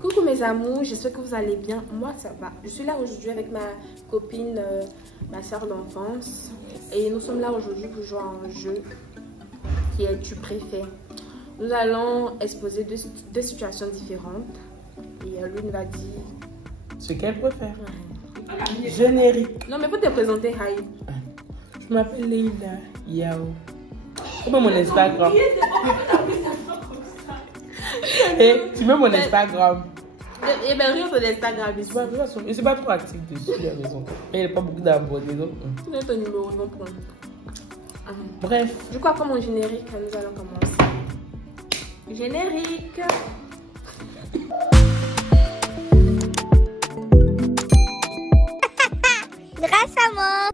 Coucou mes amours, j'espère que vous allez bien. Moi ça va. Je suis là aujourd'hui avec ma copine, ma soeur d'enfance. Et nous sommes là aujourd'hui pour jouer à un jeu qui est Tu préfères. Nous allons exposer deux situations différentes. Et l'une va dire ce qu'elle préfère. Générique. Non mais faut te présenter, Haï. Je m'appelle Leïla Yao. Comment mon Instagram? Et tu mets mon Instagram. Eh bien, rien sur l'Instagram. Je ne suis pas trop active dessus, la maison. Mais il n'y a pas beaucoup d'abonnés. Donc... Tu donnes ton numéro, ils vont prendre. Bref. Du coup, comme en générique, nous allons commencer. Générique. Grâce à moi.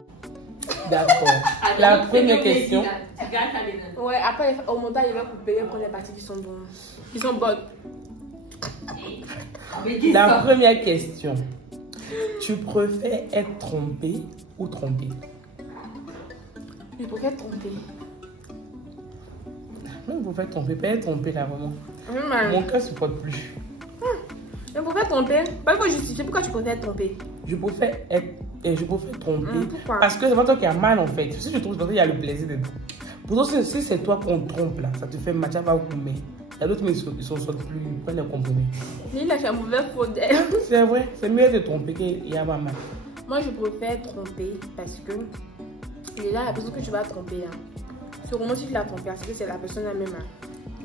D'accord. La première question. Ouais, après, au montage, il va couper et prendre les parties qui sont bonnes. Qui sont bonnes. La première question. Tu préfères être trompé ou trompé? Je préfère tromper. Non, je préfère tromper. Pas être trompé là, vraiment. Mon cœur ne supporte plus. Je préfère tromper. Pas faut justifier. Pourquoi tu préfères tromper? Je préfère tromper. Pourquoi? Parce que c'est pas toi qui as mal en fait. Si je trompe, il y a le plaisir de tout. Pourtant, si c'est toi qu'on trompe là, ça te fait mal, ça va vous mettre. Il y a d'autres, mais ils sont plus. Pas les comprendre. Il a fait un mauvais faute. C'est vrai, c'est mieux de tromper qu'il y a pas mal. Moi, je préfère tromper parce que il est là, la personne que tu vas tromper là. Sûrement, si tu l'as trompé, parce que c'est la personne elle-même.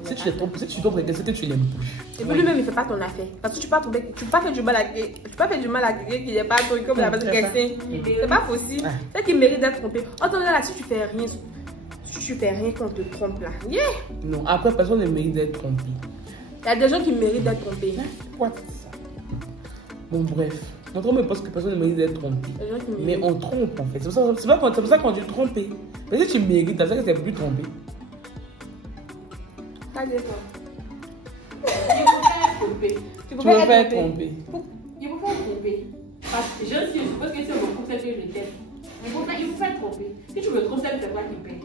Si tu trompes, c'est que tu l'aimes plus. Et puis lui-même, il ne fait pas ton affaire. Parce que tu peux tromper, tu peux pas faire du mal à quelqu'un. Tu peux pas faire du mal à quelqu'un qui n'est pas toi, comme la personne quelqu'un. C'est pas possible. C'est qu'il mérite d'être trompé. Attends, là, si tu fais rien. Si tu fais rien qu'on te trompe là. Yeah. Non, après, personne ne mérite d'être trompé. Il y a des gens qui méritent d'être trompés. Quoi ça? Bon, bref. On trompe parce que personne ne mérite d'être trompé. Mais on trompe en fait. C'est pour ça qu'on dit tromper. Mais si tu mérites, ça veut dire que c'est plus trompé. Ça dépend. Tu préfères être trompé. Je préfère tromper. Parce que je suppose que c'est beaucoup celle que je t'aime. Il faut faire tromper. Si tu me trompes, c'est pas qui paye.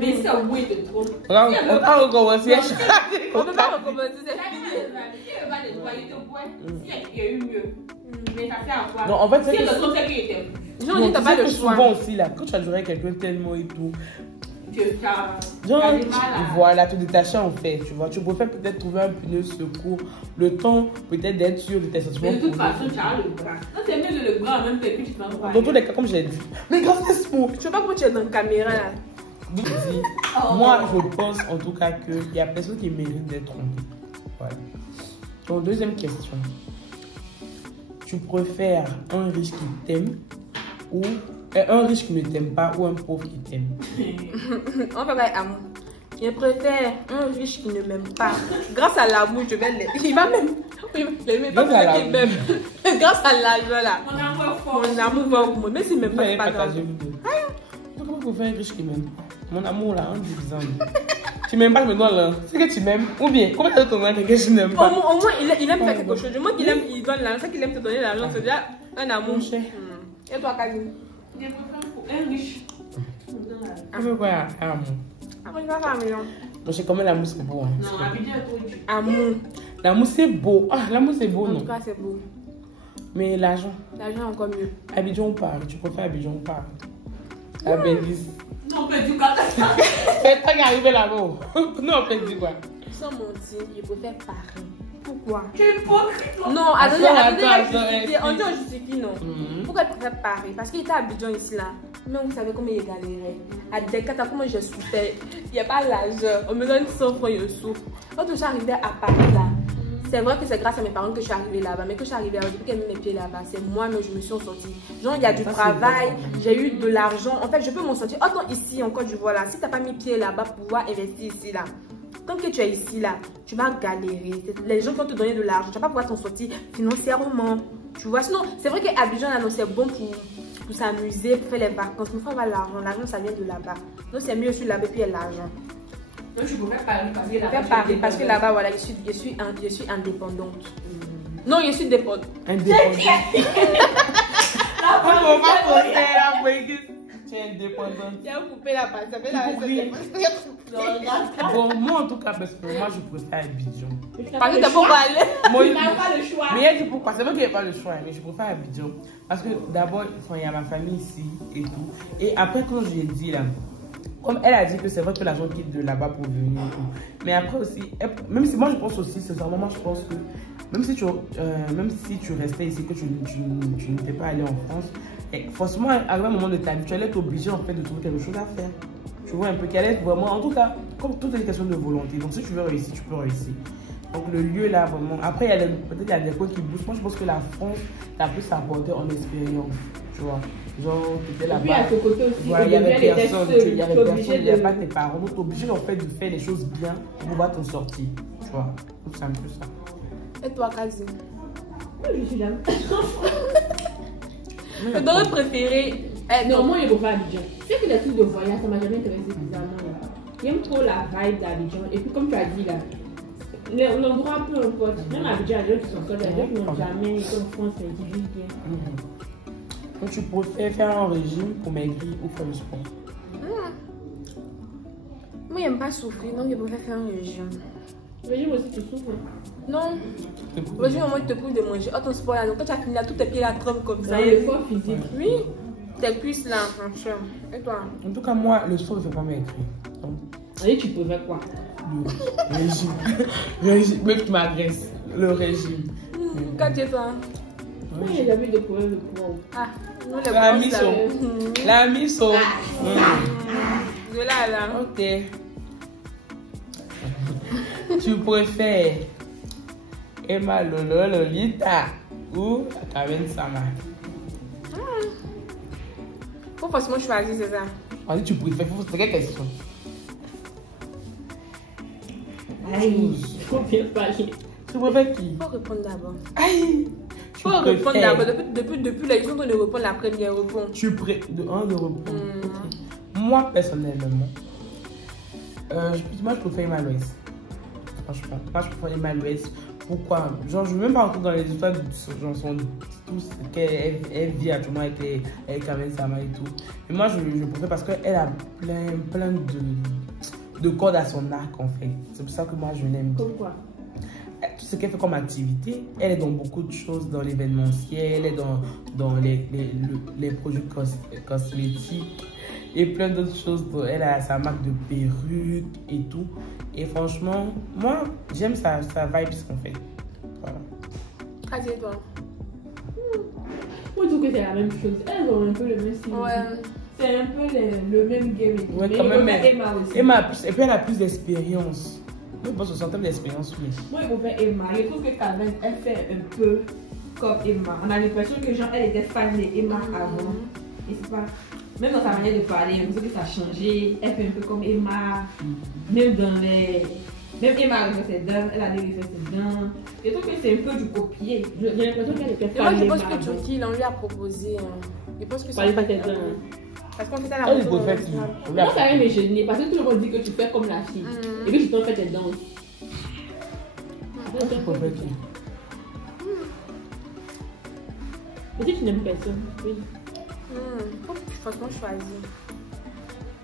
Mais c'est un oui de trompe. On va recommencer. On ne peut pas recommencer, c'est fini. Si elle va nettoyer ton poing, si il y a eu mieux. Mais ça fait à quoi? Non, en fait, si elle me trompe, c'est qu'il était. Genre, on dit t'as pas le choix. Souvent aussi là, quand tu as joué avec quelqu'un tellement et tout. Genre, voilà, te détacher en fait, tu vois. Tu préfères peut-être trouver un pneu secours, le temps peut-être d'être sûr de tes sentiments. Mais de toute façon, tu as le bras. Non, c'est mieux de le bras en même temps que tu t'envoies. Dans tous les cas, comme je l'ai dit. Mais grâce à ce mot. Je sais pas pourquoi tu es dans la caméra là. Moi, je pense en tout cas qu'il y a personne qui mérite d'être trompé. Voilà. Donc, deuxième question. Tu préfères un riche qui t'aime ou un riche qui ne t'aime pas ou un pauvre qui t'aime? On va faire amour. Je préfère un riche qui ne m'aime pas. Grâce à l'amour, je vais l'aimer. Il va même. Il pas parce qu'il m'aime. Grâce à l'argent là. Mon amour fort. Mon amour va augmenter. Même s'il ne m'aime pas, c'est pas grave. Comment vous faites un riche qui m'aime pas? Mon amour là, en disant. Tu m'aimes pas, je me donne là. C'est que tu m'aimes. Ou bien, comment tu as ton mari que je n'aime pas? Au moins, il aime faire quelque chose. Du moins qu'il aime, il donne l'argent. C'est qu'il aime te donner l'argent. C'est déjà un amour. Et toi, Camille? Je préfère un riche. Ah, mais quoi, amour? Amour, il va faire un million. Non, c'est comme l'amour, c'est beau. Non, Abidjan est trop dur. Amour. L'amour, c'est beau. Ah, l'amour, c'est beau, non? En tout cas, c'est beau. Mais l'argent? L'argent est encore mieux. Abidjan ou Paris? Tu préfères Abidjan ou Paris? La Belize. Non, on peut dire quoi? C'est pas arrivé là-bas. Non, on peut dire quoi? Sans mentir, je préfère Paris. Pourquoi? Tu es hypocrite. Non, attendez, attends, on dit on justifie, non. Pourquoi il préfère Paris? Parce qu'il était à Abidjan ici là. Mais vous savez comment il galérait. À Dekata, comment je souffrais. Il n'y a pas l'argent. On me donne 100 francs, je souffre. Quand je suis arrivée à Paris là, c'est vrai que c'est grâce à mes parents que je suis arrivée là-bas. Mais que je suis arrivée là, depuis qu'elle mis mes pieds là-bas, c'est moi-même je me suis sortie. Genre, il y a du travail, j'ai eu de l'argent. En fait, je peux m'en sortir. Autant ici, en Côte d'Ivoire là, si tu n'as pas mis pied là-bas pour pouvoir investir ici là. Tant que tu es ici là, tu vas galérer. Les gens qui vont te donner de l'argent, tu vas pas pouvoir t'en sortir financièrement. Tu vois, sinon, c'est vrai qu'Abidjan là, c'est bon pour s'amuser, pour faire les vacances. Mais il faut avoir l'argent. L'argent, ça vient de là-bas. Donc, c'est mieux sur là-bas et puis l'argent. Donc, tu préfères Paris parce que là-bas. Paris parce que là-bas, voilà, je suis indépendante. Non, je suis dépendante. Indépendante. On va poser la tu es indépendante. Il a coupé la passe. Ça fait la Bon, moi en tout cas, parce que moi je préfère Abidjan. Parce que t'as pas parlé. Moi, Tu n'as pas le choix. mais elle dit pourquoi. C'est vrai qu'il n'y a pas le choix, mais je préfère Abidjan. Parce que d'abord, il y a ma famille ici et tout. Et après, quand je lui ai dit là, comme elle a dit que c'est vrai que l'argent quitte de là-bas pour venir et tout. Mais après aussi, même si moi je pense aussi, sincèrement, moi je pense que même si tu restais ici, que tu n'étais pas allé en France, forcément, à un moment de ta vie, tu allais être obligé en fait de trouver quelque chose à faire. Tu vois un peu qu'elle est vraiment, en tout cas, comme toute est question de volonté. Donc si tu veux réussir, tu peux réussir. Donc le lieu là, vraiment. Après, peut-être il y a des points qui bougent. Moi, je pense que la France t'a plus apporté en expérience. Tu vois. Genre, tu étais là-bas. Et puis à ce côté aussi, il y avait personne, il y avait personne, il n'y avait pas de... tes parents. Donc, tu es obligé en fait de faire les choses bien pour pouvoir t'en sortir. Tu vois. Donc, c'est un peu ça. Et toi, Kazi? Je suis là. Je devrais préférer. Non, moi, je ne veux pas Abidjan. C'est que les trucs de voyage, ça m'a jamais intéressé bizarrement. J'aime trop la vibe d'Abidjan. Et puis, comme tu as dit là, l'endroit peu importe. Même Abidjan, les gens qui sont seuls, les gens qui n'ont jamais été en France, ils vivent bien. Donc, tu préfères faire un régime pour maigrir ou faire le sport? Moi, j'aime pas souffrir, donc je préfère faire un régime. Le régime aussi, tu souffres. Non. Le régime, au moins, tu te couches de manger. Oh, ton sport là, donc quand tu as fini là, tous tes pieds là tremblent comme ça. C'est l'effort physique. Oui. Tes cuisses là, franchement. Et toi? En tout cas, moi, le sport ne fait pas maigrir. Et tu préfères quoi? Le régime. Le régime. Même tu m'agresses. Le régime. Quand tu es toi? Moi, j'ai jamais eu de problème de poids. Ah, nous les La bons, miso. là. La miso. De là, là. Ok. Tu préfères Emma Lolo Lolita ou Karen Sama? Faut forcément choisir, c'est ça. Vas-y, tu préfères. C'est quelle question? Aïe, il faut bien parler. Tu préfères qui? Faut répondre d'abord. Aïe! Faut répondre d'abord. Depuis les gens de répondre la première réponse. Tu préfères de répondre. Okay. Moi, personnellement, moi, je préfère Emma Louise. Franchement, moi, je préfère Emma Louise. Pourquoi? Genre, je ne veux même pas rentrer dans les histoires de tout ce qu'elle vit actuellement avec Karen Sama et tout. Mais moi, je préfère parce qu'elle a plein de cordes à son arc, en fait. C'est pour ça que moi, je l'aime. Comme quoi? Tout ce qu'elle fait comme activité, elle est dans beaucoup de choses, dans l'événementiel, elle est dans les produits cosmétiques et plein d'autres choses. Elle a sa marque de perruque et tout. Et franchement, moi, j'aime sa vibe en fait. Voilà. Vas-y, toi. Moi, je trouve que c'est la même chose. Elles ont un peu le même style. Ouais. C'est un peu le même game. Ouais, mais quand même. Emma aussi. Emma, et puis elle a plus d'expérience. Je pense que c'est en termes d'expérience, oui. Moi, je préfère Emma. Je trouve que Calvin, elle fait un peu comme Emma. On a l'impression que genre, elle était fan d'Emma avant. Et c'est pas... Même dans sa manière de parler, on que ça a changé. Elle fait un peu comme Emma. Même dans les... Même Emma avec ses dents, elle a délaissé ses dents. Je trouve que c'est un peu du copier. J'ai l'impression qu'elle était fan d'Emma. Moi, je pense que Turquie, on lui a proposé. Je pense que c'est pas tes dents. Parce qu'on fait ça à la Moi, ça vient me gêner parce que tout le monde dit que tu fais comme la fille et que tu t'en fais tes dents. Mais si tu n'aimes personne, oui. Faut franchement choisir.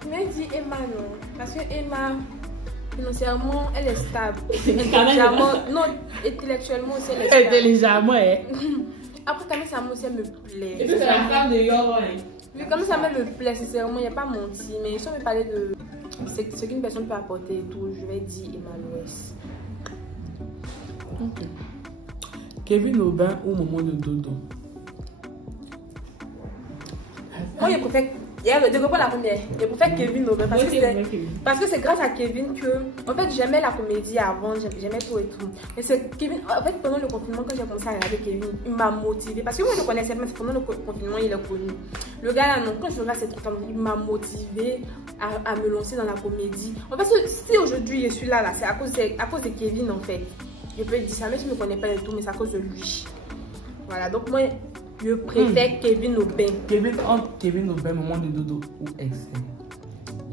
Mais dis Emma non. Parce que Emma, financièrement, elle est stable. Intellectuellement aussi, elle est stable. Intelligemment, hein. Après, quand même, ça aussi, elle me plaît. Et puis, c'est la femme de Yoro, hein. Oui, comme ça me plaît, sincèrement, il n'y a pas menti. Mais si on veut parler de ce qu'une personne peut apporter et tout, je vais dire Emma Louise. Ok. Kevin Aubin ou Momo de Dodo? Moi, je préfère. Je reprends la première. Je préfère Kevin Aubin parce que c'est grâce à Kevin que. En fait, j'aimais la comédie avant, j'aimais tout et tout. Mais c'est Kevin. En fait, pendant le confinement, quand j'ai commencé à regarder Kevin, il m'a motivée. Parce que moi, je le connaissais, mais pendant le confinement, il est connu. Le gars là, non, quand je regarde cette truc, il m'a motivée à me lancer dans la comédie. En fait, si aujourd'hui je suis là, c'est à cause de Kevin, en fait. Je peux dire ça, même si je ne me connais pas du tout, mais c'est à cause de lui. Voilà, donc moi. Je préfère Kevin Aubin. Entre Kevin Aubin, Momo de Dodo ou Excel?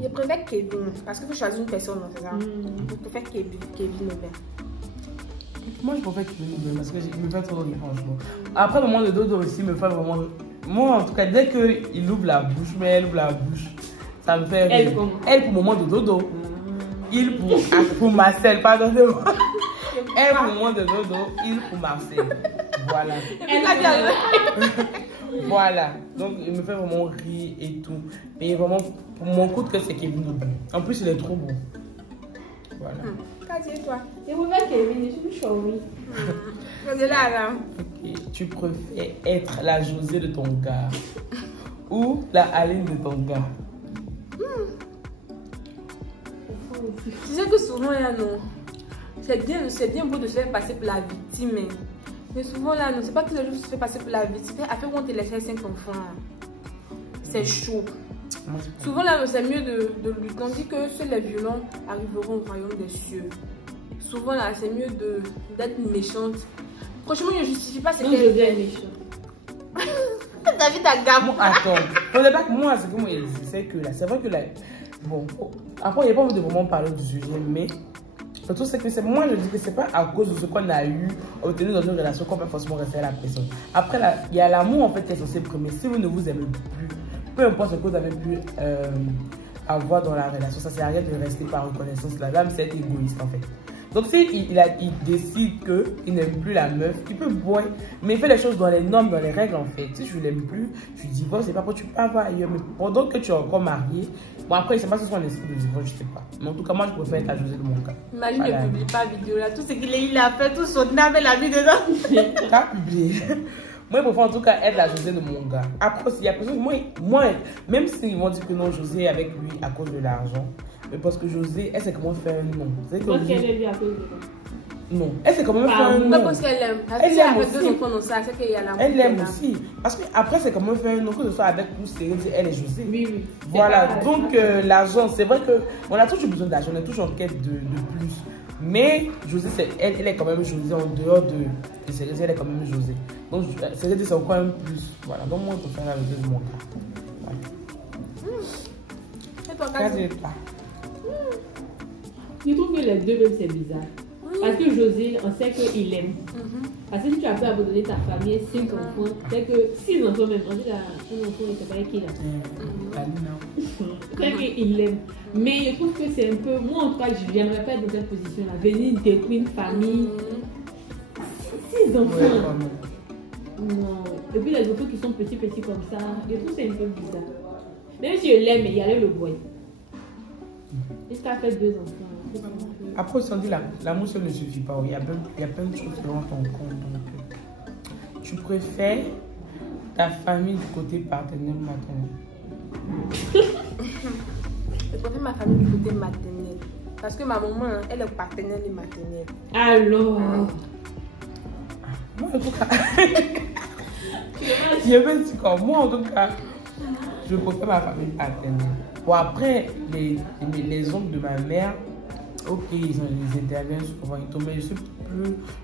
Je préfère Kevin parce qu'il faut choisir une personne, c'est ça. Je préfère Kevin Aubin. Moi, je préfère Kevin Aubin parce que je me fais trop rire, franchement. Après, Momo de Dodo aussi me fait vraiment moi, en tout cas, dès qu'il ouvre la bouche, mais elle ouvre la bouche, ça me fait rire. Elle pour moment de dodo. Il pour Marcel, pardon. Elle pour moment de dodo, il pour Marcel. Voilà. Voilà. Donc, il me fait vraiment rire et tout. Mais vraiment, pour mon coup de cœur, c'est Kevin Aubin. En plus, il est trop beau. Voilà. Qu'as-tu toi? Et vous voyez Kevin, je suis chaud, oui. C'est là, là. Ok. Tu préfères être la Josée de ton gars ou la Aline de ton gars? Tu sais que souvent, là, non. C'est bien beau de se faire passer pour la victime. Mais souvent, là, non, c'est pas que le jour se fait passer pour la victime. Après, on te laisse 5 enfants. C'est chaud. Souvent, là, c'est mieux de lui. Tandis que seuls les violents arriveront au royaume des cieux. Souvent, là, c'est mieux d'être méchante. Franchement, je ne justifie pas ce qu'elle est méchante. David a gamme. Attends, pour le bac, moi, ce que moi, c'est que là, c'est vrai que là, bon, après, il n'y a pas envie de vraiment parler du sujet, mais le truc, c'est que moi, je dis que c'est pas à cause de ce qu'on a eu, obtenu dans une relation qu'on va forcément rester à la personne. Après, là, il y a l'amour, en fait, qui est censé primer. Si vous ne vous aimez plus, peu importe ce que vous avez pu avoir dans la relation, ça ne sert à rien de rester par reconnaissance. La dame, c'est être égoïste, en fait. Donc, s'il décide qu'il n'aime plus la meuf, il peut boire, mais il fait les choses dans les normes, dans les règles, en fait. Si je ne l'aime plus, je divorce, c'est pas pour tu peux pas voir ailleurs. Mais pendant que tu es encore marié, bon, après, je ne sais pas si c'est un esprit de divorce, je ne sais pas. Mais en tout cas, moi, je préfère être la Josée de mon cas. Imagine, voilà. Ne publie pas la vidéo là. Tout ce qu'il a fait, tout son âme et la vie dedans. T'as publié. Moi, je préfère en tout cas être la Josée de mon gars. Après, s'il y a personne, moi, même s'ils vont dire que non, José est avec lui à cause de l'argent, mais parce que José, elle sait comment faire un nom. Parce qu'elle est lui à cause de quoi? Non, elle sait comment faire un nom. Parce qu'elle aime. Elle aime aussi. Deux enfants dans ça, c'est qu'il y a l'amour. Elle aime aussi. Parce que après, c'est comment faire un nom, que ce soit avec nous, c'est elle est José. Oui, oui. Voilà, donc l'argent, c'est vrai qu'on a toujours besoin d'argent, on est toujours en quête de plus. Mais José, elle est quand même José en dehors de Cérésie, elle est quand même José. Donc Cérésie, c'est encore un plus. Voilà, donc moi, je préfère la José de mon cas. Et toi, Kazi? Je trouve que les deux, même, c'est bizarre. Parce que José, on sait qu'il aime. Parce que si tu as pu abandonner ta famille, 5 enfants, c'est que 6 enfants même, on dit là, un enfant, il ne sait pas qui là. C'est qu'il l'aime. Mais je trouve que c'est un peu. Moi, en tout cas, je n'aimerais pas être dans cette position-là. Venir détruire une famille. 6 enfants. Ouais, non. Et puis les enfants qui sont petits comme ça, je trouve que c'est un peu bizarre. Même si je l'aime, il y allait le boy. Jusqu'à faire 2 enfants. Après, on dit l'amour seul ne suffit pas. Il y a plein de choses qui rentrent en compte. Donc, tu préfères ta famille du côté paternel ou maternel? Je préfère ma famille du côté maternel. Parce que ma maman, elle est paternelle et maternelle. Alors moi, en tout cas, je vais dire quoi. Moi, en tout cas, je préfère ma famille paternelle. Bon, après, les oncles de ma mère, ok, ils interviennent souvent, mais je suis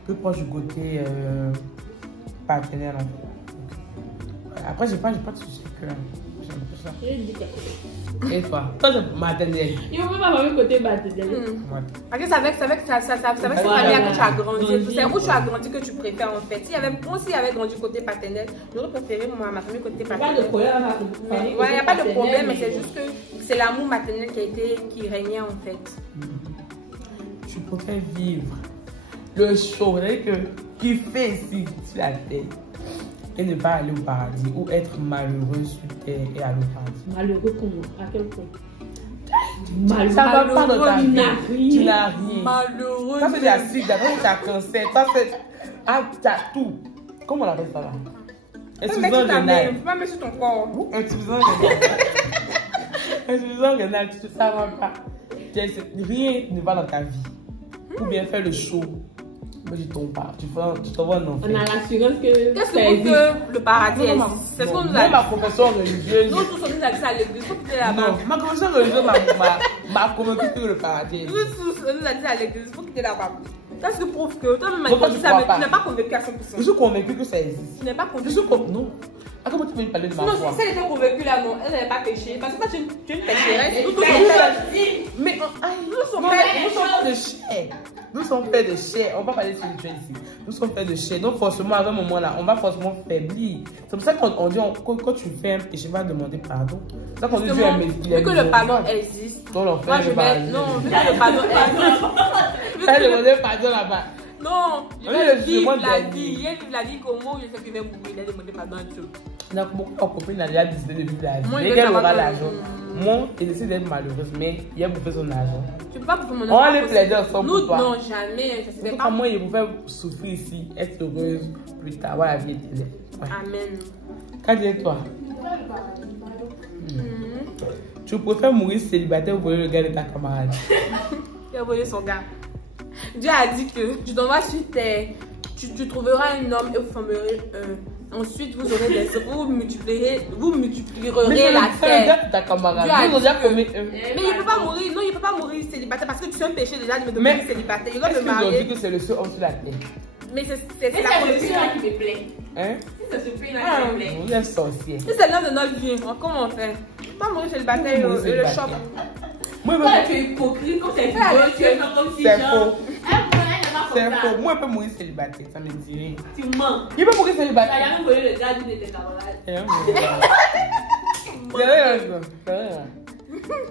plus proche du côté paternel. Après, j'ai pas de soucis que j'aime tout ça. Et toi? Toi, c'est maternel. Il ne faut pas avoir le côté maternel. Parce que c'est avec cette famille que tu as grandi. C'est où tu as grandi que tu préfères en fait. Moi, si j'avais grandi côté paternel, j'aurais préféré ma famille côté paternel. Il n'y a pas de problème. Il n'y a pas de problème, mais c'est juste que c'est l'amour maternel qui régnait en fait. Tu préfères vivre le show, c'est-à-dire que kiffer ici sur la terre et ne pas aller au paradis, ou être malheureux sur terre et aller au paradis. Malheureux comment? À quel point? Malheureux, ça va pas dans ta vie. Tu n'as rien. Malheureux. Ça c'est de la sida, tu as cancer, ça c'est. Ah, tu as tout. Comment on appelle ça là? Insuffisance rénale. Tu vas mettre sur ton corps. Insuffisance rénale. Insuffisance rénale, tu ne savais pas. Rien ne va dans ta vie. Ou bien faire le show. Mais tu tombes pas. Tu t'envoies un enfant. On a l'assurance que. Qu'est-ce que prouve que le paradis existe? C'est ce qu'on nous a dit. Ma profession religieuse. Nous tous, on nous a dit ça à l'église. Faut quitter là-bas. Non, ma profession religieuse m'a convaincu que le paradis existe. Nous tous, on nous a dit ça à l'église. Faut quitter là-bas. Qu'est-ce que prouve que toi-même, tu n'es pas convaincu à 100%. Je suis convaincu que ça existe. Tu n'es pas convaincu. Non. Ah, comment tu peux me parler de ma Sinon, foi? si elle était convaincue là, non, elle n'avait pas péché. Parce que toi, tu es une pécheresse. Mais nous sommes faits de chair. Nous sommes faits de chair. On va parler spirituel ici. Nous sommes faits de chair. Donc, forcément, à un moment là, on va forcément faiblir. C'est pour ça qu'on dit, quand tu fais un péché, va demander pardon. C'est ça qu'on dit, Dieu est vu que le pardon existe. Donc, on fait Moi, je vais. Non, vu que le pardon existe. Elle demandait pardon là-bas. Non, je Oui, vais je vivre demande la des vie. Il vivre la vie comment je sais qu'il va mourir. Il a demandé pardon à Dieu. Donc, beaucoup de copines ont déjà décidé de vivre la vie. Moi, Et il veut qu'elle savoir aura que- l'argent. Moi, elle décide d'être malheureuse, mais il a bouffé son argent. Tu peux pas bouffer mon On argent. va les plaider ensemble Nous, pour toi. non, jamais. Ça se fait pas. Comment il vous fait souffrir ici, être heureuse plus tard, avoir la vie éternelle. Ouais. Amen. Qu'as toi? Tu préfères mourir célibataire ou voler le gars de ta camarade? Il a volé son gars. Dieu a dit que tu t'en vas sur terre, tu trouveras un homme et vous formerez ensuite vous aurez des vous multiplierez la c'est le gars terre. de ta camarade. Dieu a Nous, on dit a que- formé Mais il peut pas mourir, non, il peut pas mourir célibataire parce que tu es un péché déjà de me Mais- devenir célibataire. Il doit Est-ce me qu'ils ont dit marier. que c'est le seul homme sur la terre? Mais c'est C'est la ça condition. qui me plaît. Hein? C'est ce prix-là Ah. qui me plaît. Vous êtes sorcier. Si c'est l'un de notre vie, comment on fait? Pas mourir célibataire et Mourir le célibataire. shop. Moi, Toi, tu es hypocrite comme c'est vidéo, tu es comme si c'est genre. faux. C'est C'est faux. Moi, je peux mourir célibataire, ça me dit rien. Tu mens. Il peut mourir Tu n'as célibataire. jamais volé le gars d'une de tes camarades. C'est rien. C'est rien.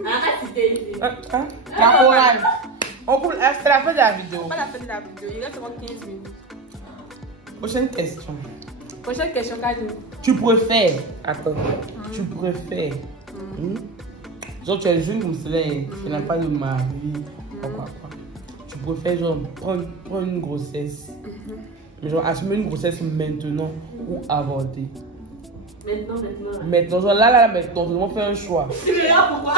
Arrête de citer ici. Hein? La chorale. On coule. C'est la fin de la vidéo. Pas la fin de la vidéo, il reste encore 15 minutes. Prochaine question. Prochaine question, Kadi. Tu préfères. Attends. Tu préfères. Genre, tu es jeune comme cela, tu n'as pas de mari. Quoi. Tu préfères, genre, prendre une grossesse. Mais genre, assumer une grossesse maintenant ou avorter. Maintenant, genre là, maintenant, on va faire un choix. Tu veux là pourquoi?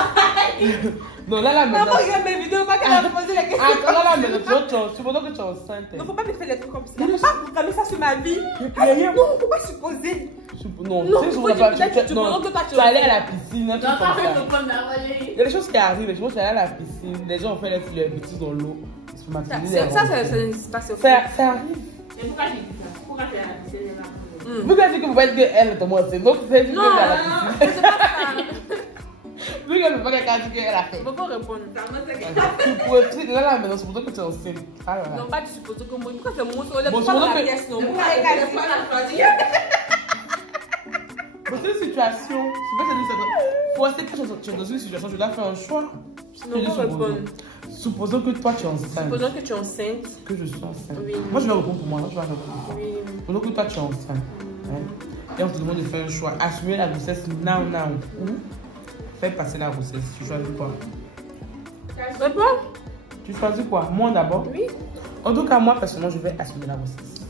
Non, là, Non, maintenant. pas regarder mes vidéos, pas qu'elle a posé la question. Ah, là, maintenant, supposons que tu es enceinte. Non, faut pas me faire des trucs comme ça. Faut pas programmer ça sur ma vie. Rien. Non, faut pas supposer. Non, Non, tu sais, faut on va dire pas. peut-être tu Non, comprends que toi, tu tu allais à la piscine, un Non, truc pas comme fait ça. le pomme d'avaler. Il y a des choses qui arrivent, les gens qui allent à la piscine, les gens ont fait leurs petits dans l'eau, ils se maquillent. Ça se passe au Ça arrive. Mais pourquoi j'ai dit ça? Pourquoi tu es à la piscine là? Vu qu'elle dit que vous pouvez dire qu'elle est tombée enceinte, donc c'est juste Non, qu'elle est à la piscine. c'est pas ça. Vu qu'elle ne peut pas qu'elle dit qu'elle a fait. Faut pas répondre. Tu pourrais là, maintenant, c'est pour ça que tu es enceinte. Ah là là. Non, pas du supposé que moi. Pourquoi c'est mon sur le Bon, pas supposons dans la que- pièce, non? Pourquoi Pourquoi elle elle a a pas dit la choisir? Dans une situation, je peux te dire, faut rester que tu es dans une situation, tu dois faire un choix. Non, faut répondre. Supposons que toi tu es enceinte. Supposons que tu es enceinte. Que je suis enceinte. Oui. Moi je vais répondre pour moi. Je vais répondre pour moi. Oui. Supposons que toi tu es enceinte. Hein, et on te demande de faire un choix. Assumer la grossesse now. Ou faire passer la grossesse. Tu choisis quoi? Réponds. Tu choisis quoi? Moi d'abord? Oui. En tout cas, moi personnellement, je vais assumer la grossesse.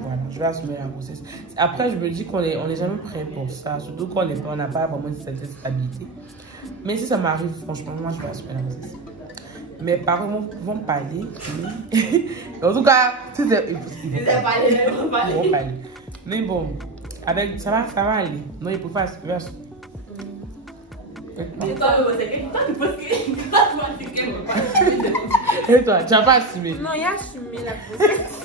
Voilà, je vais assumer la grossesse. Après, je me dis qu'on n'est jamais prêt pour ça. Surtout quand on n'a pas vraiment une certaine stabilité. Mais si ça m'arrive, franchement, moi je vais assumer la grossesse. Mes parents vont parler. Oui. En tout cas, ils vont parler. Mais bon, avec, ça va aller. Non, il faut pas assumer. Et toi, c'est que toi, tu penses que toi, tu penses que je veux pas assumer. Et toi, tu n'as pas assumé. Non, il a assumé la grossesse.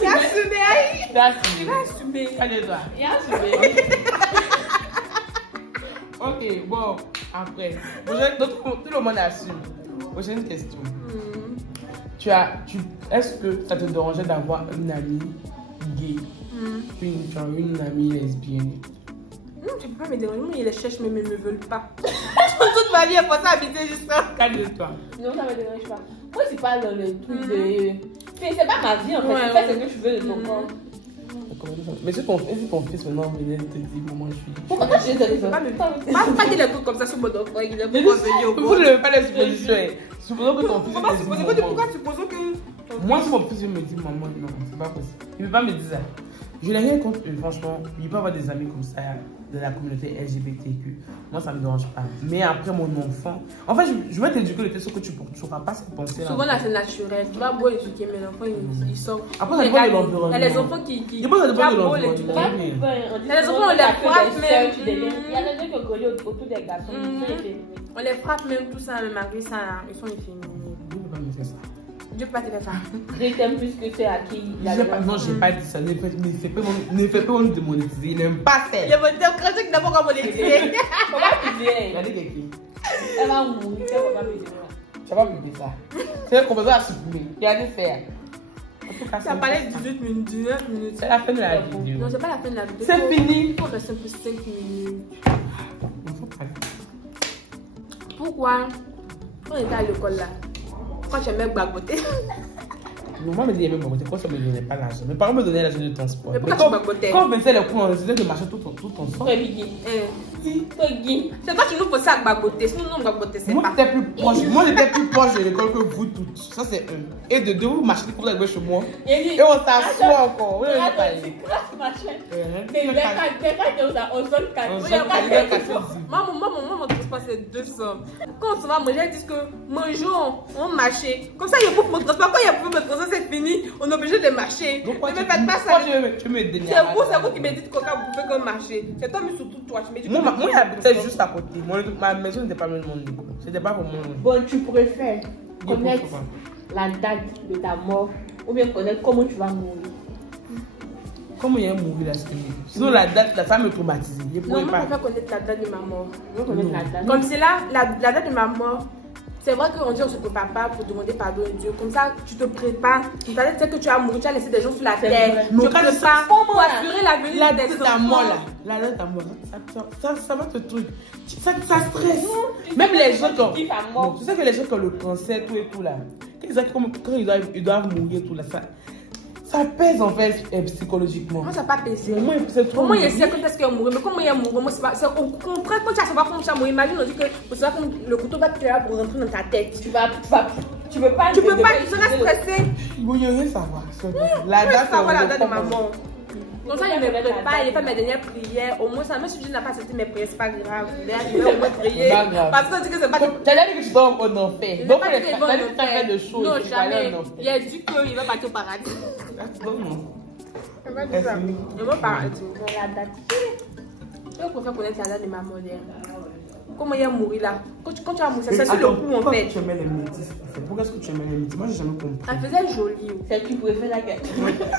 Il a assumé, aïe. Tu as assumé. Il a assumé. Allez-toi. Il a assumé. Ok, bon, après. Tout le monde assume. Prochaine question. Est-ce que ça te dérangeait d'avoir une amie gay? Une amie lesbienne? Non, tu peux pas me déranger. Moi, ils les cherchent, mais ils ne me veulent pas. Toute ma vie, elle pensait habiter juste là. Calme-toi. Non, ça me dérange pas. Moi, c'est pas dans le truc de. C'est pas ma vie en fait. Ouais, En fait, c'est ce que je veux de ton corps. Mais si ton fils maintenant venait te dire comment je suis. Pourquoi tu es Faut pas me pas dire des trucs comme ça sur mon enfant. Il est pas revenu au Vous bout. ne levez pas les suppositions. Supposons que ton fils. Faut pas te dise supposer. maman. Pourquoi supposons que. Moi, si mon fils me dit maman, non, c'est pas possible. Il ne peut pas me dire ça. Je n'ai rien contre eux, franchement. Il peut avoir des amis comme ça de la communauté LGBTQ. Moi, ça ne me dérange pas. Mais après, mon enfant. En fait, je vais t'éduquer le fait que tu ne sauras pas cette pensée-là. Souvent, là, c'est naturel. Tu vas beau éduquer, mais l'enfant, il sort. Après, ça dépend de l'environnement. Il y a les enfants qui. Il dépend de l'environnement. Il Il y a les enfants, on les frappe même. Il y a des gens qui ont collé autour des garçons. On les frappe même, tout ça, mais malgré ça, ils sont efféminés. Je ne peux pas me faire ça. Dieu peut pas te faire ça. Dieu t'aime plus que ceux à qui il a Non, j'ai pas dit ça. Ne fais pas honte de monétiser. Il n'aime pas faire. Les moniteurs crachent qui n'ont pas monétisé. Faut pas publier. Regardez qui. Elle va mourir, elle va pas publier. Tu vas pas publier ça. C'est qu'on peut pas supprimer. Regardez faire. En tout cas, Ça parlait de 18 minutes, 19 minutes. c'est la fin de la vidéo. Non, c'est pas la fin de la vidéo. C'est fini. Il faut rester pour 5 minutes. Il faut parler. Pourquoi? On était à l'école là. Quand j'aimais bagoter. Non, moi, je me disais, pourquoi ça me donnait pas l'argent? Mes parents me donnaient l'argent de transport. Mais pourquoi tu bagotais? Quand on faisait les cours, on décidait de marcher tout ensemble. Très bien. C'est toi qui nous faisais à bagoter. Sinon, nous, on bagotait, c'est Moi, pas. j'étais plus proche. Moi, j'étais plus proche de l'école que vous toutes. Ça, c'est un. Et de deux, vous marchez comme vous chez moi. Et on s'assoit encore. Oui, on parle. Moi, mon transport, c'est 200. Quand on se va manger, ils disent que mangeons, on marchait. Comme ça, il y a beaucoup de transport. Quand il y a beaucoup de transport, c'est fini. On est obligé de marcher. Donc, Ne me faites pas ça. Tu me dénies. C'est vous qui me dites coca, vous pouvez que marcher. C'est toi, mais surtout toi. Moi, j'habitais juste à côté. Ma maison n'était pas le même monde. C'était pas pour moi. Bon, tu préfères connaître la date de ta mort ou bien connaître comment tu vas mourir? Comment il y a mouru là? Sinon, la date, ça me traumatise. Je ne Non, pourrais moi, je pas. préfère connaître la date de ma mort. Je veux connaître la date. Comme c'est là, la date de ma mort. C'est vrai qu'on dit qu'on ne se prépare pas pour demander pardon à Dieu. Comme ça, tu te prépares. Tu sais que tu as mouru, tu as laissé des gens sur la terre. Tu te prépares pour assurer la venue La des date de ta mort là. La date de ta mort, ça va te truc. Ça stresse. Même les gens qui ont. Tu sais que les gens qui ont le cancer, tout et tout là. Quand ils doivent mourir, tout là, ça pèse en fait psychologiquement. Moi, ça n'a pas pesé. Moi, c'est trop. Moi, je sais quand est-ce qu'il est mort. Mais comment il est mort, moi, c'est pas. Au contraire, quand tu vas savoir comment tu vas mourir, imagine, on dit que le couteau va te faire pour rentrer dans ta tête. Tu peux pas. Tu seras stressé. Vous ne rien savoir. La date de ma mort. Comme ça, il me prépare, il fait mes dernières prières. Au moins, ça, même si je n'ai pas accepté mes prières, c'est pas grave. Il va au moins prier. Parce qu'on dit que c'est pas. T'as dit que tu dors en enfer. Donc, tu as fait de choses. Non, jamais. Il a dit qu'il va partir au paradis. Non. Il va dire ça. Il va partir. La date. Je préfère connaître la date de ma mort. Comment il a mouru là? Quand tu as mouru, c'est sur le coup en fait. Tu aimais les métis. Pourquoi est-ce que tu aimais les métis? Moi, j'ai jamais compris. Ça faisait joli. C'est tu préfères la gueule.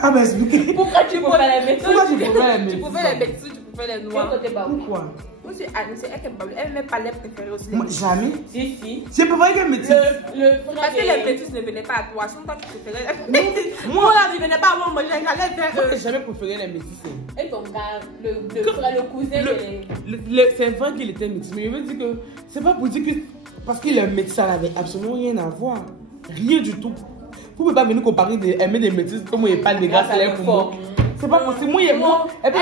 Ah, ben expliquez. Pourquoi tu préfères les métis? Pourquoi tu préfères les métis? Tu préfères les métis, tu préfères les noirs. Pourquoi? Moi, c'est elle qui est bablée. Elle ne met pas les préférés aussi. Moi, jamais. Si. J'ai préféré les métis. Parce que les métis ne venaient pas à toi. Sinon, toi, tu préférais les métis. Moi, là, ils ne venaient pas à moi. Moi, j'allais vers eux. J'ai jamais préféré les métis. Et ton gars, le cousin, c'est vrai qu'il était métis. Mais je veux dire que c'est pas pour dire que parce qu'il est métis, ça n'avait absolument rien à voir. Rien du tout. Vous ne pouvez pas venir comparer aimer des métis comme il n'y a pas de grâce à l'air pour moi. C'est pas possible. Moi, même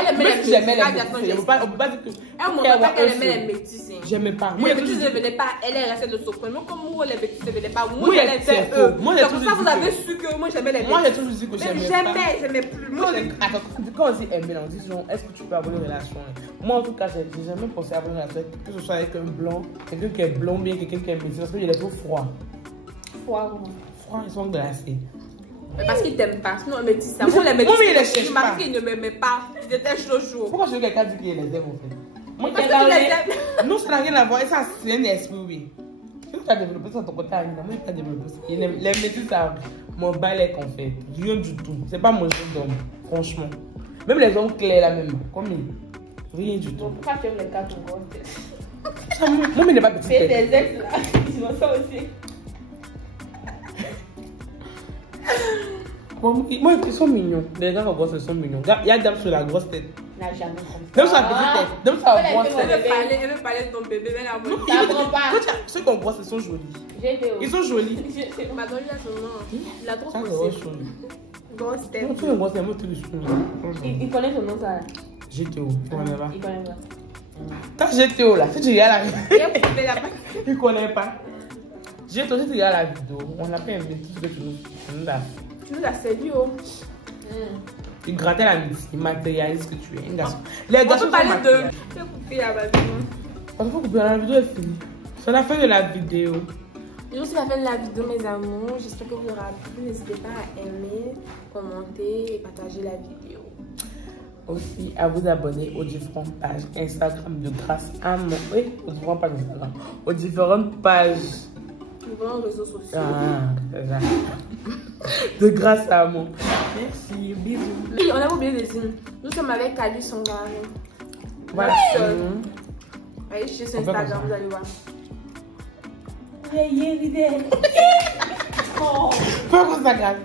si j'aimais les métis, on peut pas dire que. Elle ne pas qu'elle aimait les métis. J'aimais pas. Les métis ne venaient pas, elle est restée de son point. Mais comme moi, les métis ne venaient pas, moi, Oui, j'allais c'est vers eux. faux. C'est pour ça que vous avez su que moi, j'aimais les métis. Moi, j'ai toujours dit que j'aimais pas. J'aimais plus. Moi, Attends, quand on dit aimer, on dit genre, est-ce que tu peux avoir une relation? Moi, en tout cas, j'ai jamais pensé avoir une relation, que ce soit avec un blanc, quelqu'un qui est blond, bien quelqu'un qui est métis, parce qu'il est trop froid. Froid, ils sont glacés. Parce qu'ils t'aiment pas. Sinon, métis, ça. Moi, les métis, je marquais qu'ils ne m'aimaient pas. Ils étaient chauds. Pourquoi je veux quelqu'un dit qu'il les aime en fait? Moi, parce que tu les aimes. Nous, ça n'a rien à voir. Et ça, c'est un esprit, oui. Si tu as développé ça de ton côté, moi, je n'ai pas développé ça. Les métis, ça m'en balèque en fait. Rien du tout. C'est pas mon genre d'homme, franchement. Même les hommes clairs là même. Comme rien du tout. Pourquoi tu aimes les gars ton gros tête? Moi, il n'est pas petit. C'est des ex là. Ils ont ça aussi. Moi, ils sont mignons. Les gars en grosse tête sont mignons. Il y a dame sur la grosse tête. N'a jamais compris. Dame sur la petite tête. Dame sur la grosse tête. Elle veut parler de ton bébé. Ceux qui ont grosse tête sont jolis. Ils sont jolis. Ma donne là son nom. Il a trop possible. Grosse tête. Non, tu es grosse tête. Moi, tu es jolie. Il connaît ton nom ça. GTO. Tu connais pas? Il connaît pas. T'as GTO là. Si tu regardes la vidéo. Il connaît pas. GTO, si tu regardes la vidéo, on n'a pas aimé tout ce que tu nous as. Tu nous as séduit, oh. Il grattait la mythie, il matérialise ce que tu es. Un garçon. Les garçons on peut parler de. Je vais couper la vidéo. On peut couper la vidéo est finie. C'est la fin de la vidéo. C'est la fin de la vidéo, mes amours. J'espère que vous aurez plu. N'hésitez pas à aimer, commenter et partager la vidéo. Aussi à vous abonner aux différentes pages Instagram de Grâce à mon. Oui, aux différentes pages Instagram. Aux différentes pages vraiment aux réseaux sociaux. Ah, c'est ça. De grâce à moi. Merci, bisous. Oui, on a oublié les signes. Nous sommes avec Kali Songane. Voilà. Allez chez Instagram, vous allez voir. Pas pour ça, grâce.